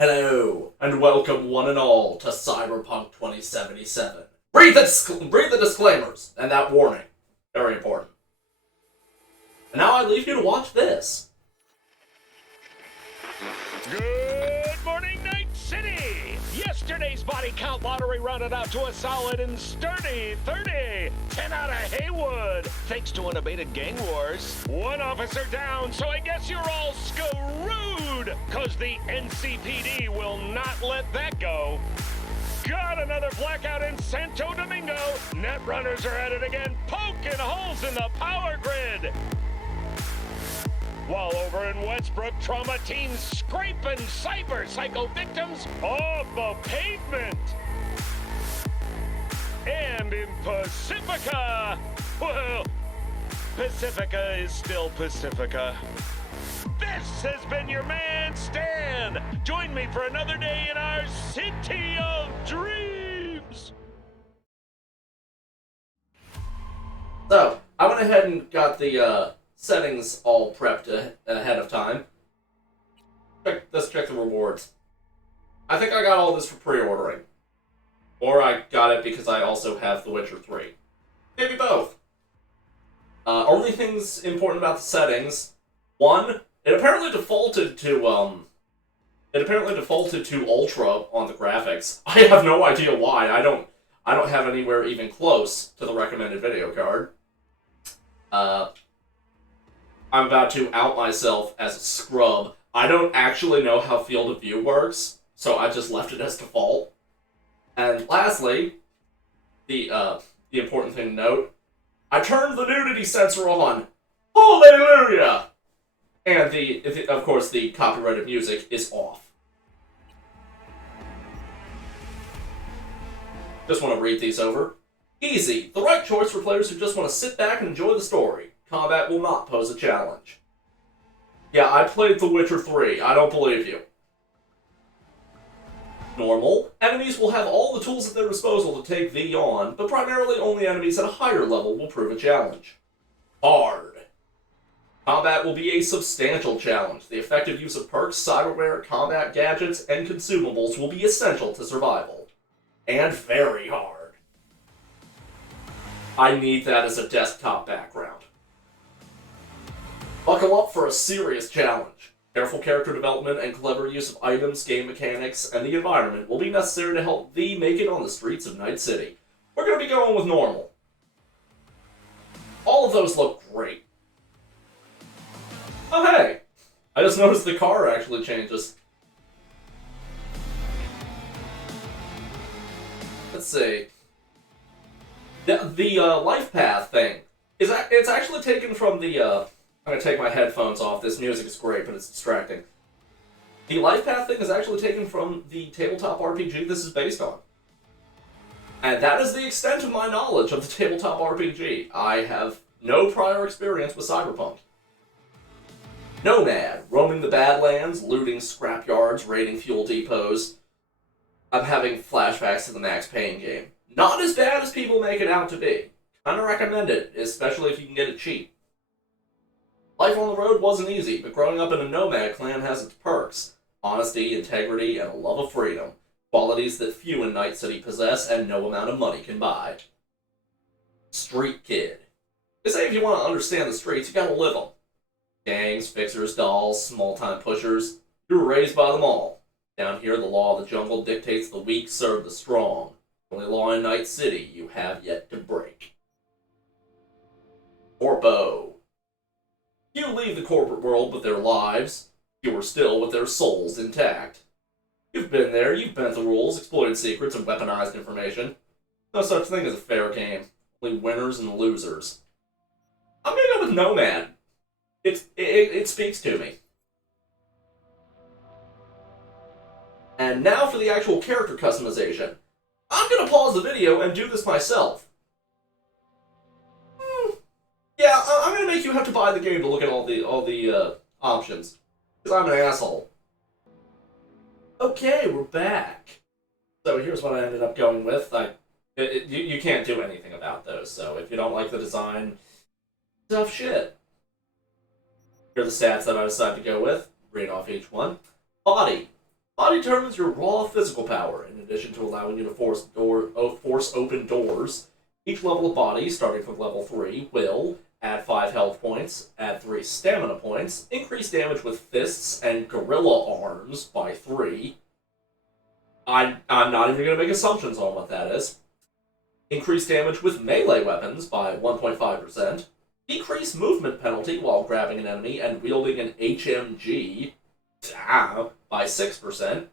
Hello, and welcome one and all to Cyberpunk 2077. Read the disclaimers and that warning. Very important. And now I leave you to watch this. Good morning, Night City! Yesterday's body count lottery rounded out to a solid and sturdy 30. 10 out of Haywood, thanks to unabated gang wars. One officer down, so I guess you're all screwed, cause the NCPD will not let that go. Got another blackout in Santo Domingo. Netrunners are at it again, poking holes in the power grid. While over in Westbrook, trauma teams scraping cyber psycho victims off the pavement. And in Pacifica, well, Pacifica is still Pacifica. This has been your man, Stan. Join me for another day in our city of dreams. So, I went ahead and got the settings all prepped ahead of time. Let's check the rewards. I think I got all this for pre-ordering. Or I got it because I also have The Witcher 3. Maybe both. Only things important about the settings. One, it apparently defaulted to Ultra on the graphics. I have no idea why. I don't have anywhere even close to the recommended video card. I'm about to out myself as a scrub. I don't actually know how field of view works, so I just left it as default. And lastly, the important thing to note, I turned the nudity sensor on. Hallelujah! And of course, the copyrighted music is off. Just want to read these over. Easy, the right choice for players who just want to sit back and enjoy the story. Combat will not pose a challenge. Yeah, I played The Witcher 3. I don't believe you. Normal. Enemies will have all the tools at their disposal to take V on, but primarily only enemies at a higher level will prove a challenge. Hard. Combat will be a substantial challenge. The effective use of perks, cyberware, combat gadgets, and consumables will be essential to survival. And very hard. I need that as a desktop background. Buckle up for a serious challenge. Careful character development and clever use of items, game mechanics, and the environment will be necessary to help thee make it on the streets of Night City. We're going to be going with normal. All of those look great. Oh hey! I just noticed the car actually changes. Let's see. The life path thing it's actually taken from the I'm gonna take my headphones off. This music is great, but it's distracting. The life path thing is actually taken from the tabletop RPG this is based on. And that is the extent of my knowledge of the tabletop RPG. I have no prior experience with Cyberpunk. Nomad, roaming the Badlands, looting scrapyards, raiding fuel depots. I'm having flashbacks to the Max Payne game. Not as bad as people make it out to be. Kinda recommend it, especially if you can get it cheap. Life on the road wasn't easy, but growing up in a nomad clan has its perks. Honesty, integrity, and a love of freedom. Qualities that few in Night City possess and no amount of money can buy. Street kid. They say if you want to understand the streets, you gotta live them. Gangs, fixers, dolls, small-time pushers. You were raised by them all. Down here, the law of the jungle dictates the weak serve the strong. The only law in Night City you have yet to break. Corpo. Few leave the corporate world with their lives. Fewer still with their souls intact. You've been there, you've bent the rules, exploited secrets, and weaponized information. No such thing as a fair game. Only winners and losers. I'm gonna go with Nomad. It speaks to me. And now for the actual character customization. I'm gonna pause the video and do this myself. Yeah, I'm gonna make you have to buy the game to look at all the options. Because I'm an asshole. Okay, we're back. So here's what I ended up going with. You can't do anything about those, so if you don't like the design, tough shit. Here are the stats that I decided to go with. Read off each one. Body. Body determines your raw physical power, in addition to allowing you to force open doors. Each level of body, starting from level 3, will add 5 health points, add 3 stamina points, increase damage with fists and gorilla arms by 3. I'm not even going to make assumptions on what that is. Increase damage with melee weapons by 1.5%. Decrease movement penalty while grabbing an enemy and wielding an HMG by 6%.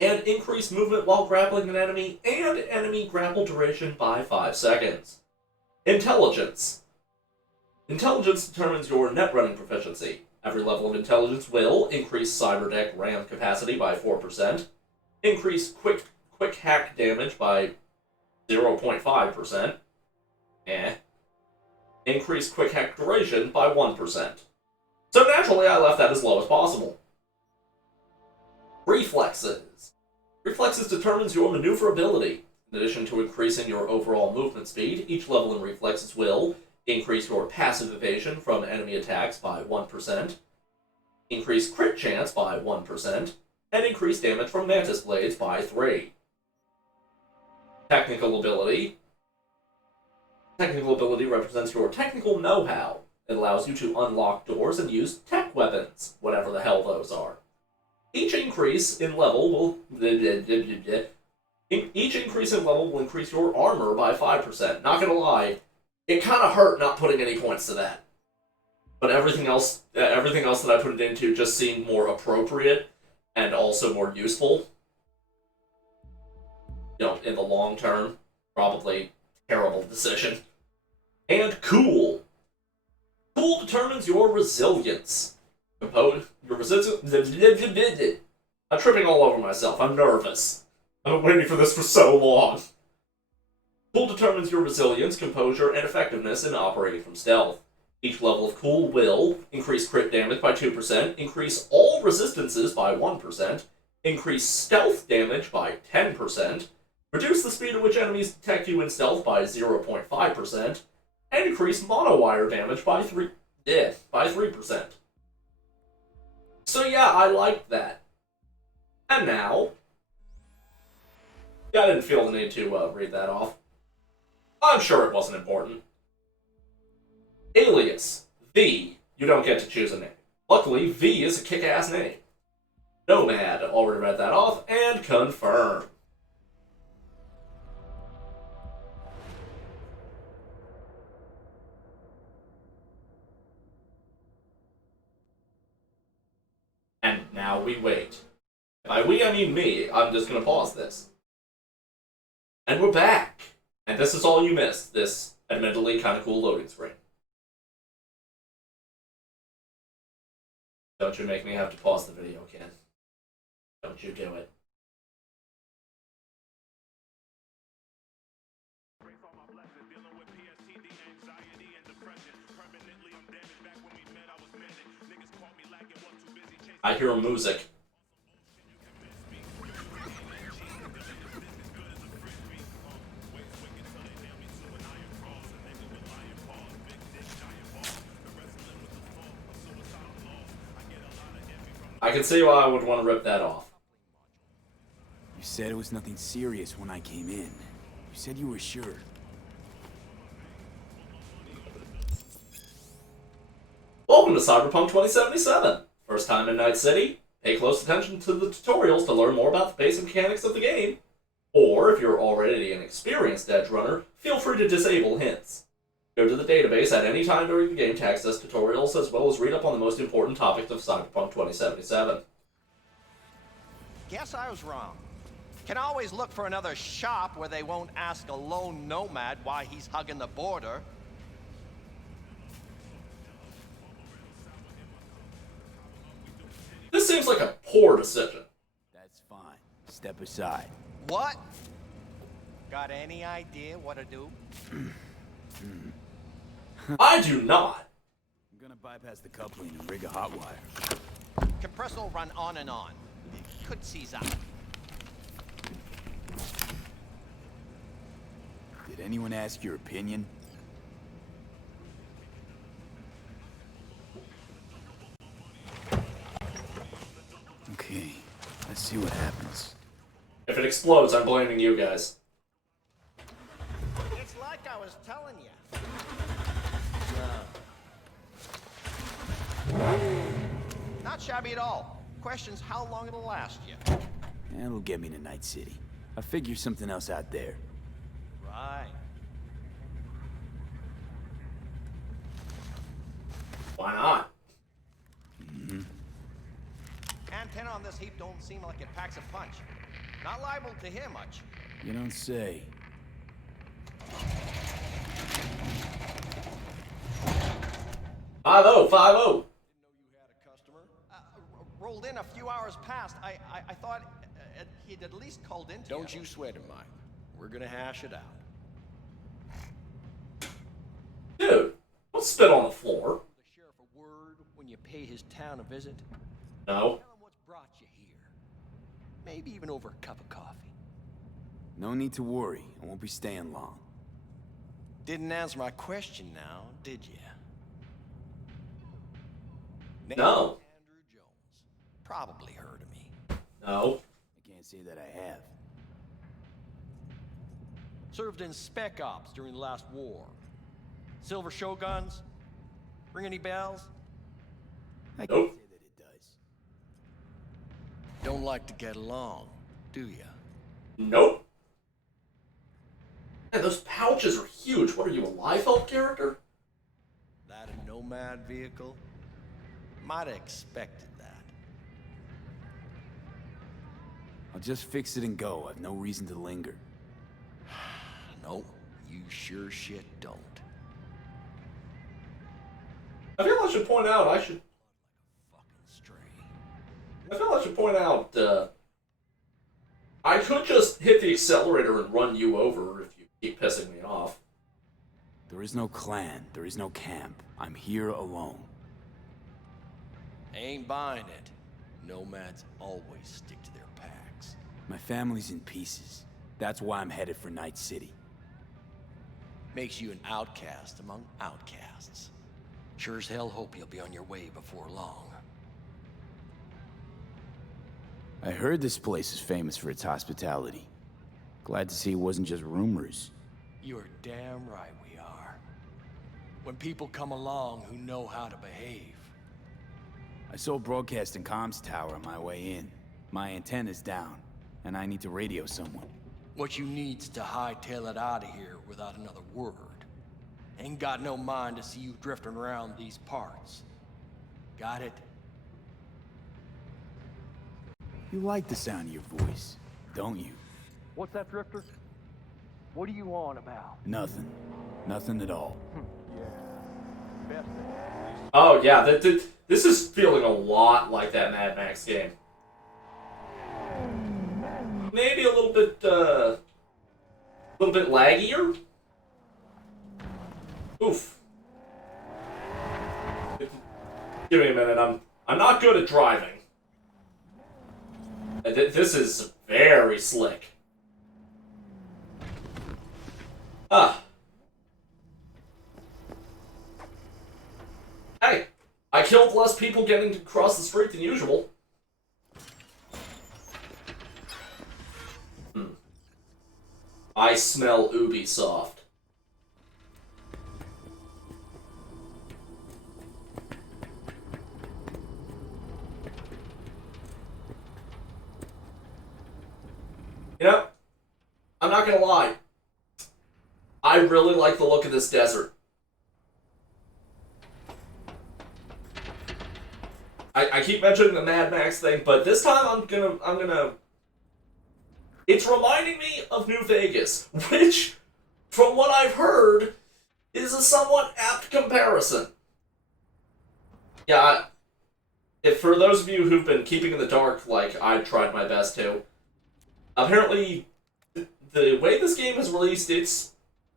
And increase movement while grappling an enemy and enemy grapple duration by 5 seconds. Intelligence. Intelligence determines your net running proficiency. Every level of intelligence will increase cyberdeck RAM capacity by 4%, increase quick hack damage by 0.5%, increase quick hack duration by 1%. So naturally, I left that as low as possible. Reflexes. Reflexes determines your maneuverability. In addition to increasing your overall movement speed, each level in reflexes will increase your passive evasion from enemy attacks by 1%, increase crit chance by 1%, and increase damage from mantis blades by 3. Technical ability. Technical ability represents your technical know-how. It allows you to unlock doors and use tech weapons, whatever the hell those are. Each increase in level will increase your armor by 5%. Not gonna lie, it kind of hurt not putting any points to that. But everything else that I put it into just seemed more appropriate and also more useful. In the long term, probably terrible decision. And cool. Cool determines your resilience. Your resilience. I'm tripping all over myself. I'm nervous. I've been waiting for this for so long. Cool determines your resilience, composure, and effectiveness in operating from stealth. Each level of cool will increase crit damage by 2%, increase all resistances by 1%, increase stealth damage by 10%, reduce the speed at which enemies detect you in stealth by 0.5%, and increase monowire damage by 3%. So yeah, I liked that. And now, I didn't feel the need to read that off. I'm sure it wasn't important. Alias. V. You don't get to choose a name. Luckily, V is a kick-ass name. Nomad. Already read that off, and confirm. And now we wait. By we, I mean me. I'm just gonna pause this. And we're back. And this is all you missed. This admittedly kind of cool loading screen. Don't you make me have to pause the video again. Don't you do it. I hear music. I can see why I would want to rip that off. You said it was nothing serious when I came in. You said you were sure. Welcome to Cyberpunk 2077. First time in Night City? Pay close attention to the tutorials to learn more about the basic mechanics of the game. Or, if you're already an experienced edge runner, feel free to disable hints. Go to the database at any time during the game to access tutorials, as well as read up on the most important topics of Cyberpunk 2077. Guess I was wrong. Can always look for another shop where they won't ask a lone nomad why he's hugging the border. This seems like a poor decision. That's fine. Step aside. What? Got any idea what to do? I do not. I'm gonna bypass the coupling and rig a hot wire. Compressor will run on and on. It could seize up. Did anyone ask your opinion? Okay. Let's see what happens. If it explodes, I'm blaming you guys. It's like I was telling you. Not shabby at all. Question's how long it'll last you. That'll get me to Night City. I'll figure something else out there. Right. Why not? Antenna on this heap don't seem like it packs a punch. Not liable to hear much. You don't say. Five oh, 5-0. Didn't know you had a customer. Rolled in a few hours past. I thought he'd at least called in. Don't you sweat it, Mike. We're gonna hash it out. Dude, don't spit on the floor. The sheriff a word when you pay his town a visit. No. Tell him what's brought you here. Maybe even over a cup of coffee. No need to worry. I won't be staying long. Didn't answer my question now, did you? No. Andrew Jones. Probably heard of me. No. I can't say that I have. Served in Spec Ops during the last war. Silver Shoguns? Ring any bells? I can't Nope. say that it does. Don't like to get along, do you? Nope. Man, those pouches are huge. What are you, a Liefeld character? That a nomad vehicle? Might have expected that. I'll just fix it and go. I've no reason to linger. No, you sure shit don't. I feel I should point out, Fucking stray. I could just hit the accelerator and run you over if you keep pissing me off. There is no clan. There is no camp. I'm here alone. Ain't buying it. Nomads always stick to their packs. My family's in pieces. That's why I'm headed for Night City. Makes you an outcast among outcasts. Sure as hell hope you'll be on your way before long. I heard this place is famous for its hospitality. Glad to see it wasn't just rumors. You're damn right we are. When people come along who know how to behave. I saw a broadcasting comms tower on my way in. My antenna's down, and I need to radio someone. What you need's to hightail it out of here without another word. Ain't got no mind to see you drifting around these parts. Got it? You like the sound of your voice, don't you? What's that, Drifter? What are you on about? Nothing. Nothing at all. Best thing. Oh yeah, this is feeling a lot like that Mad Max game. Maybe a little bit laggier. Oof. Give me a minute. I'm not good at driving. This is very slick. Ah. Hey, I killed less people getting to cross the street than usual. I smell Ubisoft. You know, I'm not gonna lie. I really like the look of this desert. I keep mentioning the Mad Max thing, but this time I'm gonna. It's reminding me of New Vegas, which, from what I've heard, is a somewhat apt comparison. Yeah, if for those of you who've been keeping in the dark, like I tried my best to, apparently the way this game is released, it's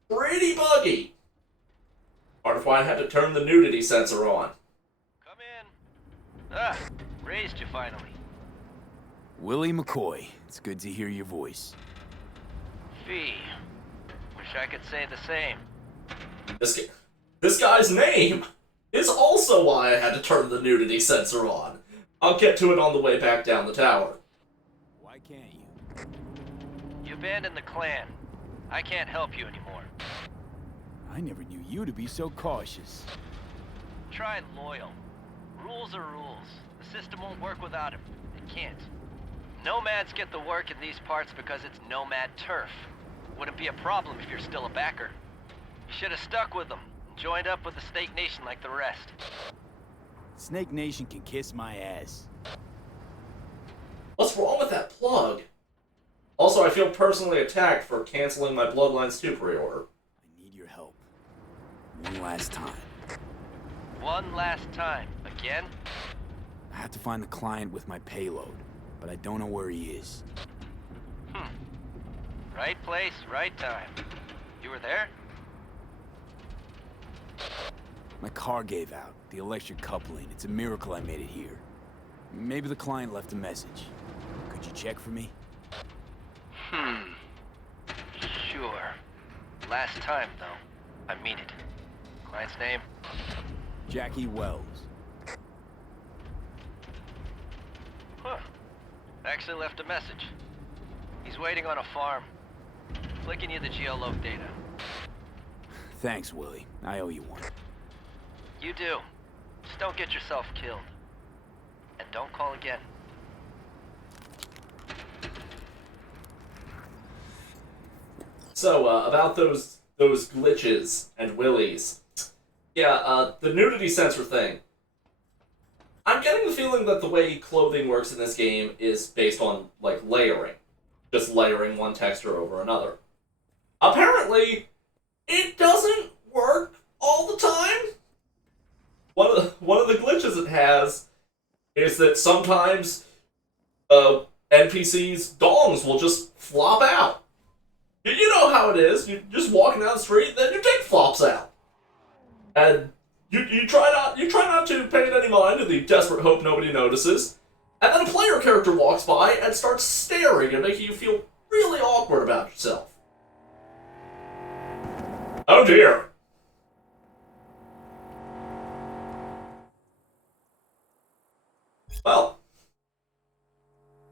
pretty buggy. Part of why I had to turn the nudity sensor on. Come in. Ah, raised you finally. Willie McCoy, it's good to hear your voice. Fee. Wish I could say the same. This guy's name is also why I had to turn the nudity sensor on. I'll get to it on the way back down the tower. Why can't you? You abandoned the clan. I can't help you anymore. I never knew you to be so cautious. Try loyal. Rules are rules. The system won't work without him. It can't. Nomads get the work in these parts because it's nomad turf. Wouldn't be a problem if you're still a backer. You should have stuck with them and joined up with the Snake Nation like the rest. Snake Nation can kiss my ass. What's wrong with that plug? Also, I feel personally attacked for canceling my Bloodlines 2 pre-order. I need your help. One last time. One last time. Again? I have to find the client with my payload, but I don't know where he is. Right place, right time. You were there? My car gave out. The electric coupling. It's a miracle I made it here. Maybe the client left a message. Could you check for me? Sure. Last time, though. I mean it. Client's name? Jackie Wells. Huh. Actually left a message. He's waiting on a farm. Flicking you the geoloc data. Thanks, Willie. I owe you one. You do. Just don't get yourself killed. And don't call again. So, about those glitches and willies. Yeah, the nudity sensor thing. I'm getting the feeling that the way clothing works in this game is based on, like, layering. Just layering one texture over another. Apparently, it doesn't work all the time. One of the glitches it has is that sometimes NPCs' dongs will just flop out. You know how it is. You're just walking down the street, then your dick flops out. And you try not to pay it any mind in the desperate hope nobody notices. And then a player character walks by and starts staring and making you feel really awkward about yourself. Oh dear. Well,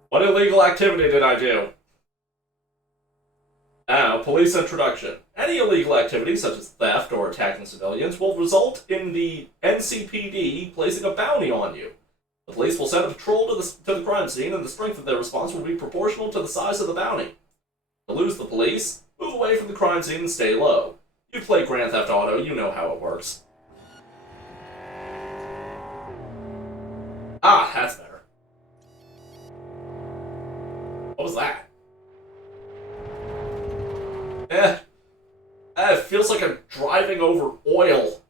what illegal activity did I do? Now, police introduction. Any illegal activity, such as theft or attacking civilians, will result in the NCPD placing a bounty on you. The police will send a patrol to the crime scene, and the strength of their response will be proportional to the size of the bounty. To lose the police, move away from the crime scene and stay low. You play Grand Theft Auto, you know how it works. Ah, that's better. What was that? It feels like I'm driving over oil.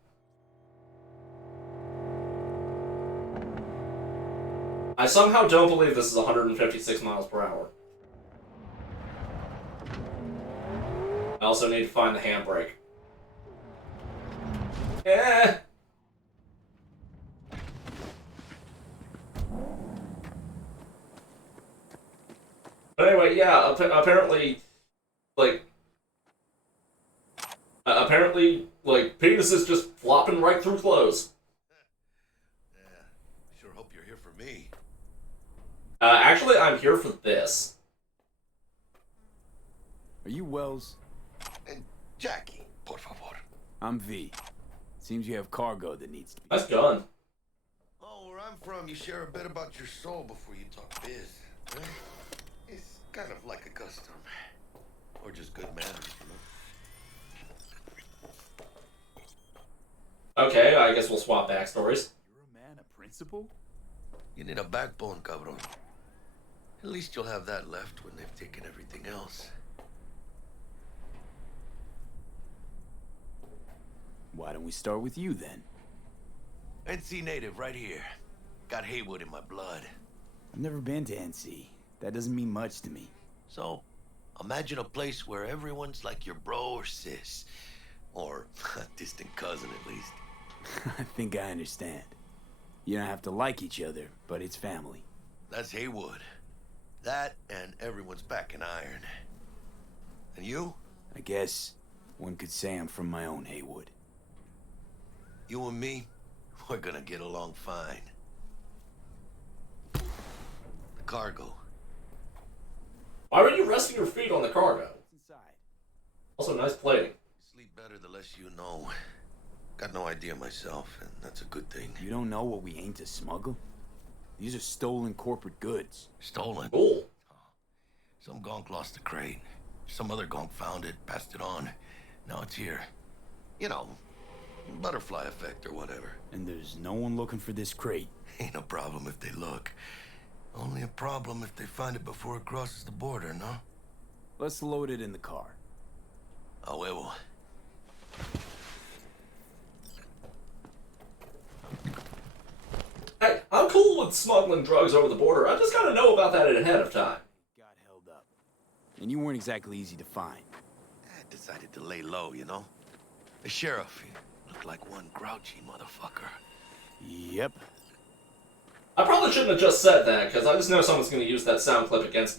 I somehow don't believe this is 156 miles per hour. I also need to find the handbrake. But anyway, yeah, apparently, penises just flopping right through clothes. Yeah, sure hope you're here for me. Actually, I'm here for this. Are you Wells? And Jackie, por favor. I'm V. Seems you have cargo that needs to be... Nice gun. Oh, where I'm from, you share a bit about your soul before you talk biz. Right? It's kind of like a custom. Or just good manners, you know? Okay, I guess we'll swap backstories. You're a man of principle? You need a backbone, cabron. At least you'll have that left when they've taken everything else. Why don't we start with you, then? NC native, right here. Got Haywood in my blood. I've never been to NC. That doesn't mean much to me. So, imagine a place where everyone's like your bro or sis. Or a distant cousin, at least. I think I understand. You don't have to like each other, but it's family. That's Haywood. That and everyone's back in iron. And you? I guess one could say I'm from my own Haywood. You and me, we're gonna get along fine. The cargo. Why were you resting your feet on the cargo? Inside. Also, nice plating. Sleep better the less you know. Got no idea myself, and that's a good thing. You don't know what we aim to smuggle? These are stolen corporate goods. Stolen. Cool. Some gonk lost the crate. Some other gonk found it, passed it on. Now it's here. You know, butterfly effect or whatever. And there's no one looking for this crate. Ain't a problem if they look. Only a problem if they find it before it crosses the border, no? Let's load it in the car. A huevo. Hey, I'm cool with smuggling drugs over the border. I just gotta know about that ahead of time. Got held up. And you weren't exactly easy to find. I decided to lay low, you know? The sheriff, he looked like one grouchy motherfucker. Yep. I probably shouldn't have just said that, because I just know someone's gonna use that sound clip against me.